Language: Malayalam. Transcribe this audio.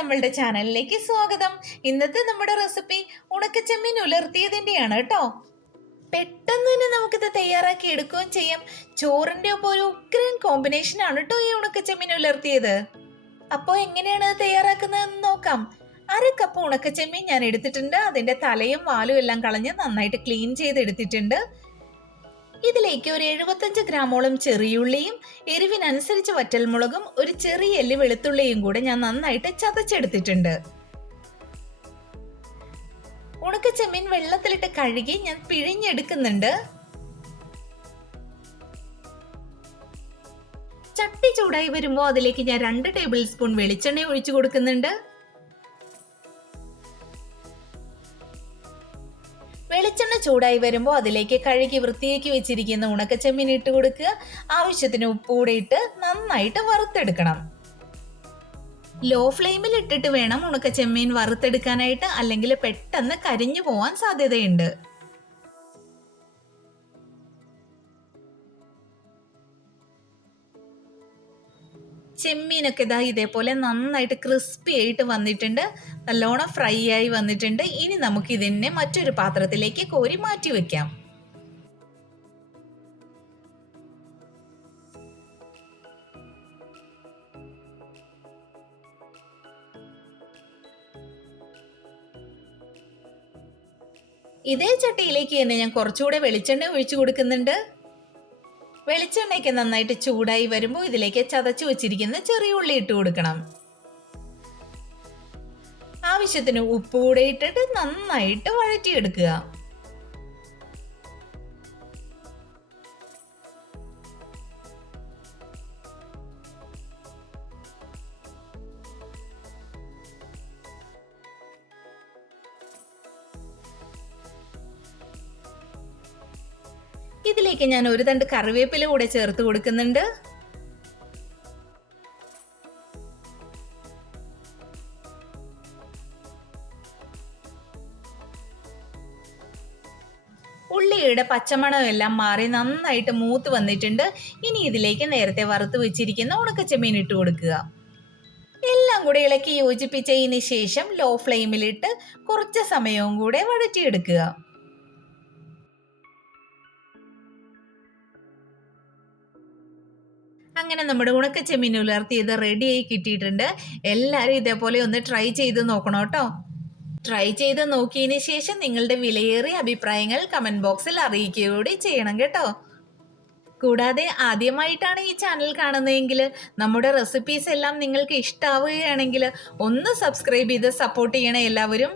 നമ്മളുടെ ചാനലിലേക്ക് സ്വാഗതം. ഇന്നത്തെ നമ്മുടെ റെസിപ്പി ഉണക്കച്ചെമ്മീൻ ഉലർത്തിയതിൻ്റെയാണ് കേട്ടോ. പെട്ടെന്ന് തന്നെ നമുക്കിത് തയ്യാറാക്കി എടുക്കുകയും ചെയ്യാം. ചോറിൻ്റെ ഒപ്പം ഒരു ഉഗ്രൻ കോമ്പിനേഷൻ ആണ് കേട്ടോ ഈ ഉണക്കച്ചെമ്മീൻ ഉലർത്തിയത്. അപ്പോൾ എങ്ങനെയാണ് തയ്യാറാക്കുന്നതെന്ന് നോക്കാം. 1/2 കപ്പ് ഉണക്കച്ചെമ്മീൻ ഞാൻ എടുത്തിട്ടുണ്ട്. അതിൻ്റെ തലയും വാലും എല്ലാം കളഞ്ഞ് നന്നായിട്ട് ക്ലീൻ ചെയ്തെടുത്തിട്ടുണ്ട്. ഇതിലേക്ക് ഒരു 75 ഗ്രാമോളം ചെറിയുള്ളിയും എരിവിനനുസരിച്ച് വറ്റൽമുളകും ഒരു ചെറിയ എല്ല് വെളുത്തുള്ളിയും കൂടെ ഞാൻ നന്നായിട്ട് ചതച്ചെടുത്തിട്ടുണ്ട്. ഉണക്കച്ചെമ്മീൻ വെള്ളത്തിലിട്ട് കഴുകി ഞാൻ പിഴിഞ്ഞെടുക്കുന്നുണ്ട്. ചട്ടി ചൂടായി വരുമ്പോൾ അതിലേക്ക് ഞാൻ 2 ടേബിൾ സ്പൂൺ വെളിച്ചെണ്ണ ഒഴിച്ചു കൊടുക്കുന്നുണ്ട്. വെളിച്ചെണ്ണ ചൂടായി വരുമ്പോൾ അതിലേക്ക് കഴുകി വൃത്തിയാക്കി വെച്ചിരിക്കുന്ന ഉണക്കച്ചെമ്മീൻ ഇട്ട് കൊടുക്കുക. ആവശ്യത്തിന് ഉപ്പ് കൂടെ ഇട്ട് നന്നായിട്ട് വറുത്തെടുക്കണം. ലോ ഫ്ലെയിമിൽ ഇട്ടിട്ട് വേണം ഉണക്കച്ചെമ്മീൻ വറുത്തെടുക്കാനായിട്ട്, അല്ലെങ്കിൽ പെട്ടെന്ന് കരിഞ്ഞു പോവാൻ സാധ്യതയുണ്ട്. ചെമ്മീനൊക്കെ ഇതാ ഇതേപോലെ നന്നായിട്ട് ക്രിസ്പി ആയിട്ട് വന്നിട്ടുണ്ട്. നല്ലോണം ഫ്രൈ ആയി വന്നിട്ടുണ്ട്. ഇനി നമുക്ക് ഇതിനെ മറ്റൊരു പാത്രത്തിലേക്ക് കോരി മാറ്റി വെക്കാം. ഇതേ ചട്ടിയിലേക്ക് തന്നെ ഞാൻ കുറച്ചുകൂടെ വെളിച്ചെണ്ണ ഒഴിച്ചു കൊടുക്കുന്നുണ്ട്. വെളിച്ചെണ്ണയ്ക്ക് നന്നായിട്ട് ചൂടായി വരുമ്പോൾ ഇതിലേക്ക് ചതച്ചു വെച്ചിരിക്കുന്ന ചെറിയ ഉള്ളി ഇട്ട് കൊടുക്കണം. ആവശ്യത്തിന് ഉപ്പ് കൂടെ ഇട്ടിട്ട് നന്നായിട്ട് വഴറ്റിയെടുക്കുക. ഇതിലേക്ക് ഞാൻ ഒരു തണ്ട് കറിവേപ്പില കൂടെ ചേർത്ത് കൊടുക്കുന്നുണ്ട്. ഉള്ളിയുടെ പച്ചമണം എല്ലാം മാറി നന്നായിട്ട് മൂത്ത് വന്നിട്ടുണ്ട്. ഇനി ഇതിലേക്ക് നേരത്തെ വറുത്ത് വെച്ചിരിക്കുന്ന ഉണക്കച്ചെമ്മീൻ ഇട്ട് കൊടുക്കുക. എല്ലാം കൂടെ ഇളക്കി യോജിപ്പിച്ചതിന് ശേഷം ലോ ഫ്ലെയിമിലിട്ട് കുറച്ച് സമയവും കൂടെ വഴറ്റിയെടുക്കുക. അങ്ങനെ നമ്മുടെ ഉണക്കച്ചെമ്മീൻ ഉലർത്തിയത് റെഡിയായി കിട്ടിയിട്ടുണ്ട്. എല്ലാവരും ഇതേപോലെ ഒന്ന് ട്രൈ ചെയ്ത് നോക്കണം കേട്ടോ. ട്രൈ ചെയ്ത് നോക്കിയതിന് ശേഷം നിങ്ങളുടെ വിലയേറിയ അഭിപ്രായങ്ങൾ കമൻറ്റ് ബോക്സിൽ അറിയിക്കുകയൂടെ ചെയ്യണം കേട്ടോ. കൂടാതെ ആദ്യമായിട്ടാണ് ഈ ചാനൽ കാണുന്നതെങ്കിൽ നമ്മുടെ റെസിപ്പീസ് എല്ലാം നിങ്ങൾക്ക് ഇഷ്ടമാവുകയാണെങ്കിൽ ഒന്ന് സബ്സ്ക്രൈബ് ചെയ്ത് സപ്പോർട്ട് ചെയ്യണേ എല്ലാവരും.